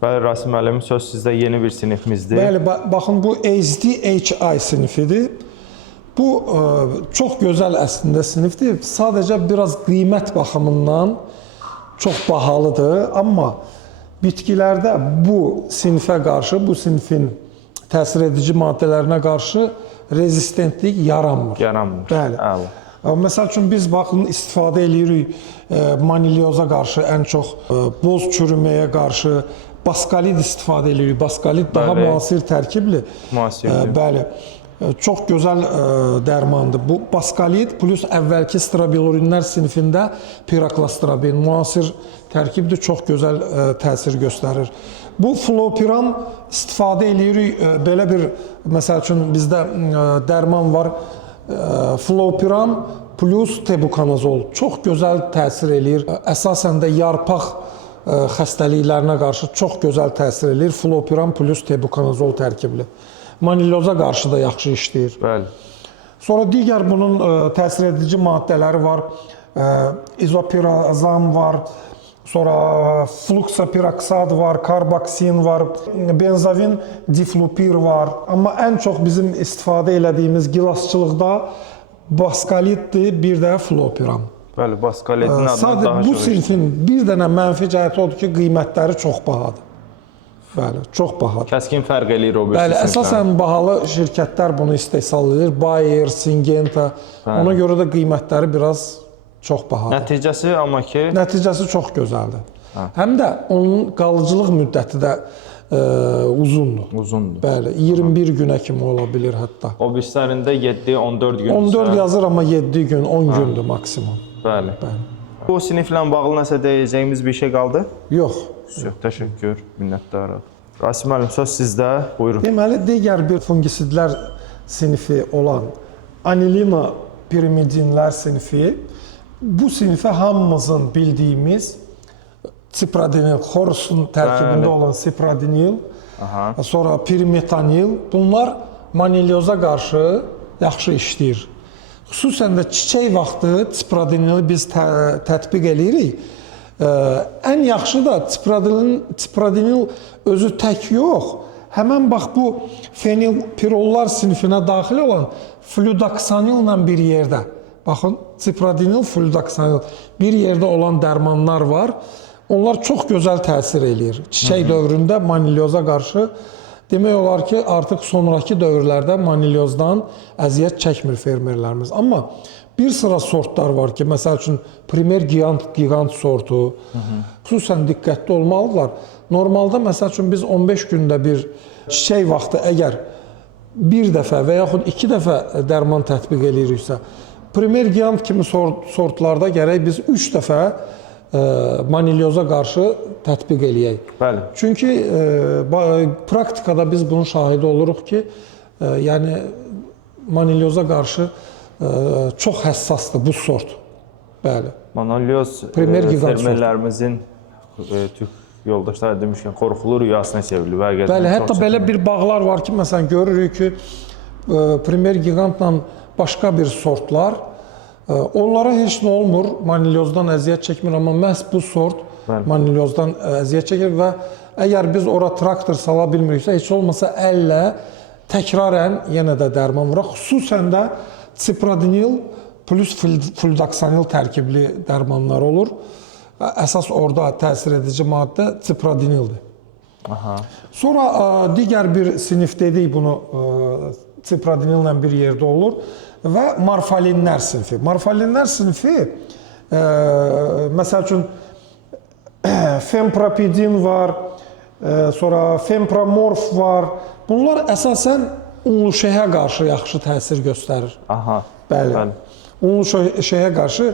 Bəli, Rasim müəllim, söz sizdə yeni bir sinifimizdir. Bəli, baxın bu HDHI sinifidir. Bu çox gözəl əslində sinifdir. Sadəcə biraz qiymət baxımından çox bahalıdır. Amma bitkilərdə bu sinifə qarşı, bu sinifin təsir edici maddələrinə qarşı rezistentlik yaranmır. Yaranmır. Bəli. Əla. Məsəl üçün biz baxın istifadə edirik manilyoza qarşı ən çox boz çürüməyə qarşı baskalit istifadə edirik. Baskalit daha müasir tərkibli. Müasirdir. Bəli. Çox gözəl dərmandır. Bu baskalit plus əvvəlki strobilurinlər sinifində piraklastrobin müasir tərkibdir, çox gözəl təsir göstərir. Bu flopiram istifadə edirik. Belə bir məsəl üçün bizdə dərman var. Flopiram plus tebukonazol çox gözəl təsir eləyir. Əsasən də yarpaq xəstəliklərinə qarşı çox gözəl təsir eləyir. Flopiram plus tebukonazol tərkibli. Manilyoza qarşı da yaxşı işləyir. Bəli. Sonra digər bunun təsir edici maddələri var. İzopirazam var. Sonra fluksapiraksad var, karboksin var, benzovin diflupir var. Amma ən çox bizim istifadə elədiyimiz gilasçılıqda baskalitdir, bir də flopiram. Bəli, baskalitin adına Sadə daha bu çox sinifin bir dənə mənfi cəhəti odur ki, qiymətləri çox bahadır. Bəli, çox bahadır. kəskin fərq eləyir o birisi Bəli, sinifdən. əsasən bahalı şirkətlər bunu istehsal edir. Bayer, Syngenta. Ona görə də qiymətləri biraz çox bahadır. Nəticəsi amma ki, Nəticəsi çox gözəldir. Həm də onun qalıcılıq müddəti də uzundur. uzundur. Bəli, 21 günə kimi ola bilir hətta. O birislərində 7-14 gün. 14 yazır, amma 7 gün, 10 gündür maksimum. Bəli. Bəli. Bu siniflə bağlı nəsə deyəcəyimiz bir şey qaldı? Yox. Yox, təşəkkür, minnətdarıq. Rasim müəllim, söz sizdə. Buyurun. Deməli, digər bir fungisidlər sinifi olan anilina pirimidinlər sinifi, bu sinifə hamımızın bildiyimiz sipradinil, xorusun tərkibində olan sipradinil, sonra pirimetanil, bunlar manilyoza qarşı yaxşı işləyir. Xüsusən də çiçək vaxtı sipradinili biz tətbiq eləyirik. Ən yaxşı da sipradinil özü tək yox, həmən bax bu fenilpirollar sinifinə daxil olan fludaksanillə bir yerdə, baxın, sipradinil, fludaksanil bir yerdə olan dərmanlar var. Onlar çox gözəl təsir eləyir. Çiçək dövründə manilyoza qarşı demək olar ki, artıq sonraki dövrlərdə manilyozdan əziyyət çəkmir fermerlərimiz. Amma bir sıra sortlar var ki, məsəl üçün primer gigant sortu, xüsusən diqqətli olmalıdırlar. Normalda məsəl üçün biz 15 gündə bir çiçək vaxtı əgər bir dəfə və yaxud 2 dəfə dərman tətbiq eləyiriksə, primer gigant kimi sortlarda gərək biz 3 dəfə manilyoza qarşı tətbiq eləyək. Bəli. Çünki praktikada biz bunun şahidi oluruq ki, yəni manilyoza qarşı çox həssasdır bu sort. Bəli. Manilyoz fermerlərimizin türk yoldaşları demişkən qorxulu rüyasına çevrilir. Bəli, hətta belə bir bağlar var ki, məsələn görürük ki, primer gigantla başqa bir sortlar onlara heç nə olmur, manilyozdan əziyyət çəkmir, amma məhz bu sort manilyozdan əziyyət çəkir və əgər biz ora traktor sala bilmiriksə, heç olmasa əllə təkrarən yenə də dərman vuraq. Xüsusən də sipradinil plus fludaksanil tərkibli dərmanlar olur. Əsas orada təsir edici maddə sipradinildir. Sonra digər bir sinif dedik, bunu sipradinillə bir yerdə olur. Və marfalinlər sinifi. Marfalinlər sinifi, məsəl üçün, fempropidin var, sonra fempramorf var. Bunlar əsasən unlu şəhə qarşı yaxşı təsir göstərir. Bəli. Unlu şəhə qarşı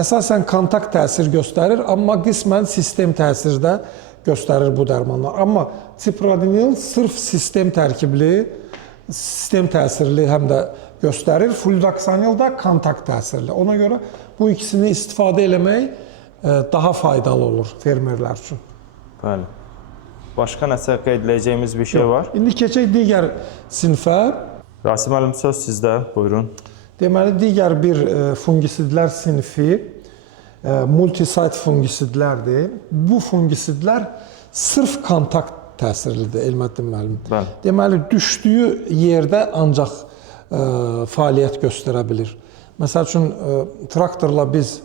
əsasən kontakt təsir göstərir, amma qismən sistem təsirdə göstərir bu dərmanlar. Amma sipradinil sırf sistem tərkibli, sistem təsirli həm də göstərir. Fludaksanil da kontakt təsirli. Ona görə bu ikisini istifadə eləmək daha faydalı olur fermerlər üçün. Bəli. Başqa nəsə qeyd edəcəyimiz bir şey var? İndi keçək digər sinifə. Rasim müəllim, söz sizdə. Buyurun. Deməli, digər bir fungisidlər sinifi multisite fungisidlərdir. Bu fungisidlər sırf kontakt təsirlidir Elməddin müəllim. Bəli. Deməli, düşdüyü yerdə ancaq fəaliyyət göstərə bilir. Məsəl üçün, traktorla biz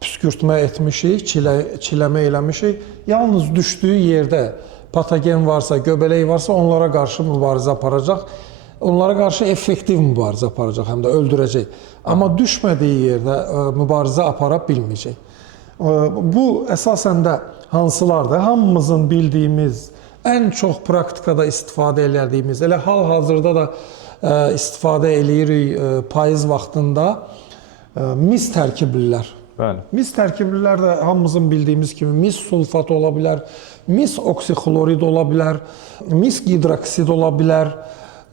püskürtmə etmişik, çiləmə eləmişik. Yalnız düşdüyü yerdə patogen varsa, göbələk varsa onlara qarşı mübarizə aparacaq. Onlara qarşı effektiv mübarizə aparacaq, həm də öldürəcək. Amma düşmədiyi yerdə mübarizə apara bilməyəcək. Bu, əsasən də hansılardır? Hamımızın bildiyimiz, ən çox praktikada istifadə elədiyimiz, elə hal-hazırda da istifadə eləyirik payız vaxtında mis tərkiblilər. Bəli. Mis tərkiblilər də hamımızın bildiyimiz kimi mis sulfat ola bilər, mis oksixlorid ola bilər, mis gidroksid ola bilər,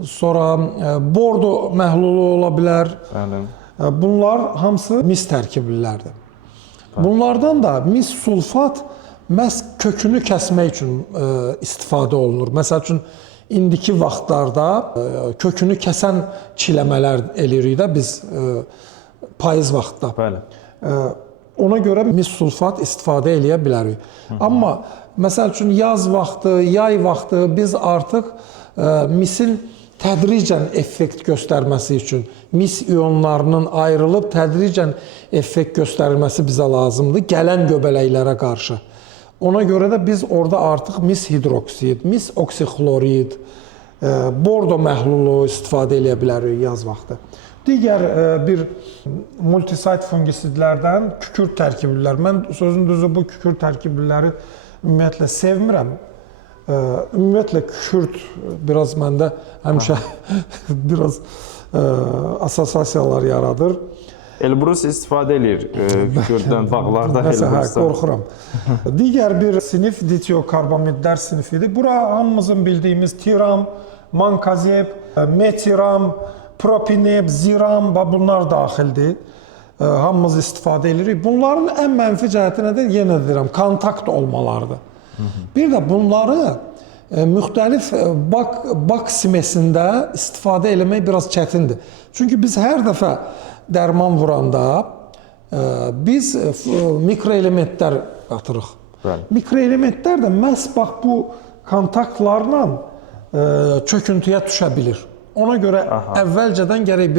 sonra bordo məhlulu ola bilər. Bəli. Bunlar hamısı mis tərkiblilərdir. Bunlardan da mis sulfat məhz kökünü kəsmək üçün istifadə olunur. Məsəl üçün, indiki vaxtlarda kökünü kəsən çiləmələr eləyirik də biz payız vaxtda. Bəli. Ona görə mis sulfat istifadə eləyə bilərik. Amma məsəl üçün yaz vaxtı, yay vaxtı biz artıq misin tədricən effekt göstərməsi üçün mis iyonlarının ayrılıb tədricən effekt göstərilməsi bizə lazımdır gələn göbələklərə qarşı. Ona görə də biz orada artıq mis hidroksid, mis oksixlorid, bordo məhlulu istifadə eləyə bilərik yaz vaxtı. Digər bir multisayt fungisidlərdən kükürt tərkiblilər. Mən sözün düzü bu kükürt tərkibliləri ümumiyyətlə sevmirəm. Ümumiyyətlə kükürt biraz məndə həmişə biraz assosiasiyalar yaradır. Elbrus istifadə edir kükürddən bağlarda. Məsələn, qorxuram. Digər bir sinif ditiokarbamidlər sinifidir. Bura hamımızın bildiyimiz tiram, mankazeb, metiram, propineb, ziram və bunlar daxildir. Hamımız istifadə edirik. Bunların ən mənfi cəhəti nədir? Yenə deyirəm, kontakt olmalarıdır. Bir də bunları müxtəlif bak simesində istifadə eləmək biraz çətindir. Çünki biz hər dəfə dərman vuranda biz mikroelementlər qatırıq. Mikroelementlər də məhz bax bu kontaktlarla çöküntüyə düşə bilir. Ona görə əvvəlcədən gərək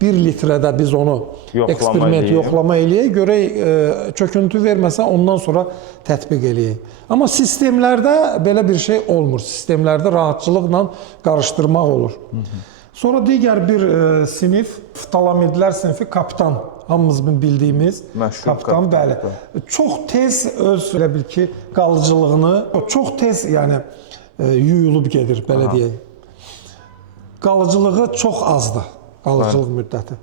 bir litrədə biz onu eksperiment yoxlama eləyək, görək çöküntü verməsə ondan sonra tətbiq eləyək. Amma sistemlərdə belə bir şey olmur. Sistemlərdə rahatçılıqla qarışdırmaq olur. Sonra digər bir sinif, ftalamidlər sinifi kapitan. Hamımızın bildiyimiz kapitan, bəli. Çox tez öz, elə bil ki, qalıcılığını, çox tez yəni yuyulub gedir, belə deyək. Qalıcılığı çox azdır, qalıcılıq müddəti.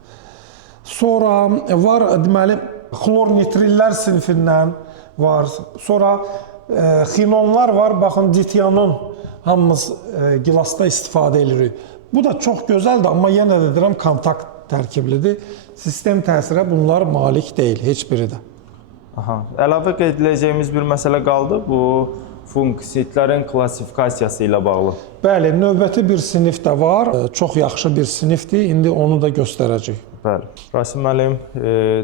Sonra var, deməli, xlornitrillər sinifindən var. Sonra xinonlar var, baxın, ditianon hamımız gilasda istifadə edirik. Bu da çox gözəldir, amma yenə də deyirəm, kontakt tərkiblidir. Sistem təsirə bunlar malik deyil, heç biri də. Əlavə ediləcəyimiz bir məsələ qaldı, bu fungisidlərin klassifikasiyası ilə bağlı. Bəli, növbəti bir sinif də var, çox yaxşı bir sinifdir, indi onu da göstərəcək. Bəli. Rasim müəllim,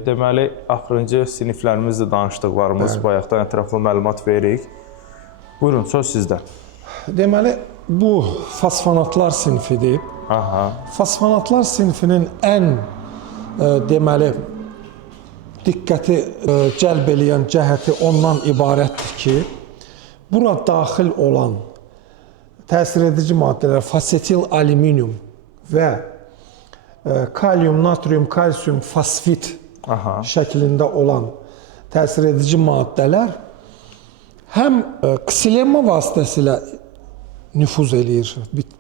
deməli, axırıncı siniflərimizdir danışdıqlarımız, bayaqdan ətraflı məlumat veririk. Buyurun, söz sizdə. Deməli, bu fosfonatlar sinifidir. Fosfonatlar sinifinin ən deməli, diqqəti cəlb eləyən cəhəti ondan ibarətdir ki, bura daxil olan təsir edici maddələr fasetil alüminium və kalium, natrium, kalsium, fosfit şəklində olan təsir edici maddələr həm ksilema vasitəsilə nüfuz eləyir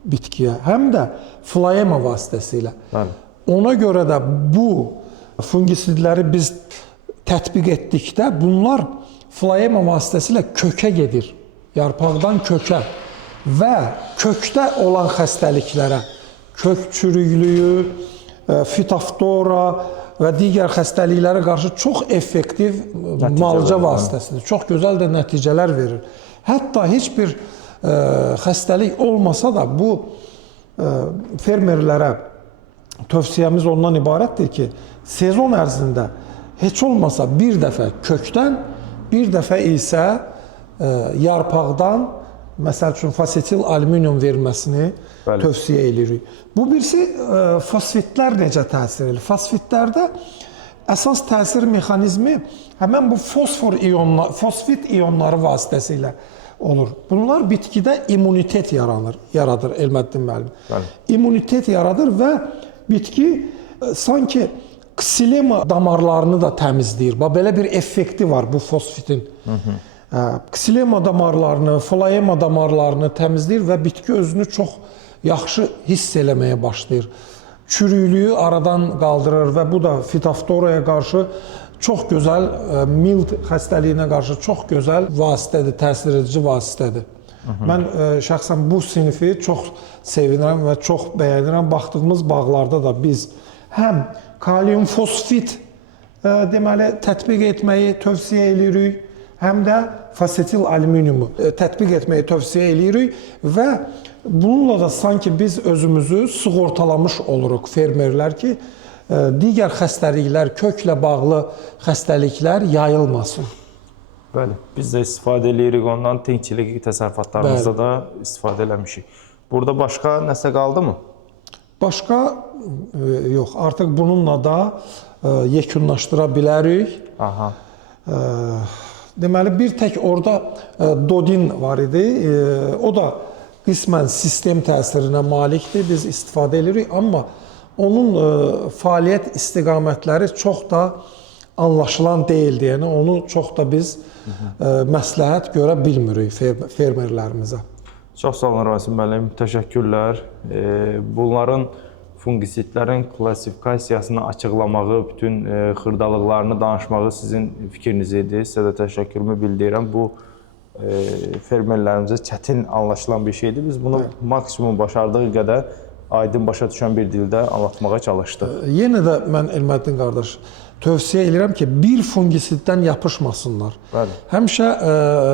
bitkiyə, həm də floema vasitəsilə. Ona görə də bu fungisidləri biz tətbiq etdikdə bunlar floema vasitəsilə kökə gedir, yarpaqdan kökə və kökdə olan xəstəliklərə, kök çürüklüyü, fitoftora və digər xəstəliklərə qarşı çox effektiv müalicə vasitəsidir. Çox gözəl də nəticələr verir. Hətta heç bir xəstəlik olmasa da bu fermerlərə tövsiyəmiz ondan ibarətdir ki, sezon ərzində heç olmasa bir dəfə kökdən, bir dəfə isə yarpaqdan məsəl üçün fasetil alüminium verməsini Bəli. tövsiyə edirik. Bu birisi fosfitlər necə təsir edir? Fosfitlərdə əsas təsir mexanizmi həmin bu fosfit ionları vasitəsilə olur. Bunlar bitkidə immunitet yaradır Elməddin müəllim. Bəli. İmmunitet yaradır və bitki sanki ksilema damarlarını da təmizləyir. Belə bir effekti var bu fosfitin. Ksilema damarlarını, floema damarlarını təmizləyir və bitki özünü çox yaxşı hiss eləməyə başlayır. Çürüklüyü aradan qaldırır və bu da fitoftoraya qarşı çox gözəl, mild xəstəliyinə qarşı çox gözəl vasitədir, təsir edici vasitədir. Mən şəxsən bu sinifi çox sevinirəm və çox bəyənirəm. Baxdığımız bağlarda da biz həm kalium fosfit deməli tətbiq etməyi tövsiyə edirik, həm də fasetil alüminiumu tətbiq etməyi tövsiyə edirik və bununla da sanki biz özümüzü sığortalamış oluruq fermerlər ki, digər xəstəliklər, köklə bağlı xəstəliklər yayılmasın. Bəli, biz də istifadə edirik ondan, tingçilik təsərrüfatlarımızda da istifadə eləmişik. Burada başqa nəsə qaldı mı? Başqa yox, artıq bununla da yekunlaşdıra bilərik. Aha. Deməli, bir tək orada dodin var idi. O da qismən sistem təsirinə malikdir, biz istifadə edirik. Amma onun fəaliyyət istiqamətləri çox da anlaşılan deyildi. Yəni, onu çox da biz məsləhət görə bilmirik fermerlərimizə. Çox sağ olun, Rasim müəllim, təşəkkürlər. Bunların fungisitlərin klassifikasiyasını açıqlamağı, bütün xırdalıqlarını danışmağı sizin fikriniz idi. Sizə də təşəkkürümü bildirirəm. Bu fermerlərimizə çətin anlaşılan bir şeydir. Biz bunu maksimum başardığı qədər aydın başa düşən bir dildə anlatmağa çalışdıq. Yenə də mən Elməddin qardaş tövsiyə edirəm ki, bir fungisitdən yapışmasınlar. Bəli. Həmişə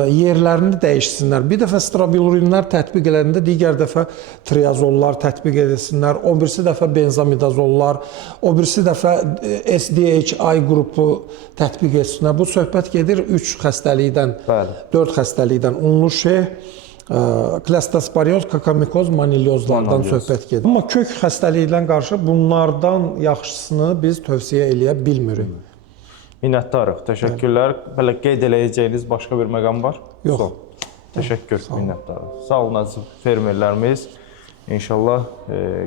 yerlərini dəyişsinlər. Bir dəfə strobilurinlər tətbiq edəndə digər dəfə triazollar tətbiq edilsinlər. O birisi dəfə benzamidazollar, o birisi dəfə SDHI qrupu tətbiq etsinlər. Bu söhbət gedir 3 xəstəlikdən, 4 xəstəlikdən. Unlu şeh, klastosporioz, kakamikoz, manilyozlardan söhbət gedir. Amma kök xəstəlikdən qarşı bunlardan yaxşısını biz tövsiyə eləyə bilmirik. Minnətdarıq, təşəkkürlər. Belə qeyd eləyəcəyiniz başqa bir məqam var? Yox. Təşəkkür, minnətdarıq. Sağ olun əziz fermerlərimiz. İnşallah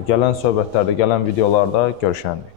gələn söhbətlərdə, gələn videolarda görüşərik.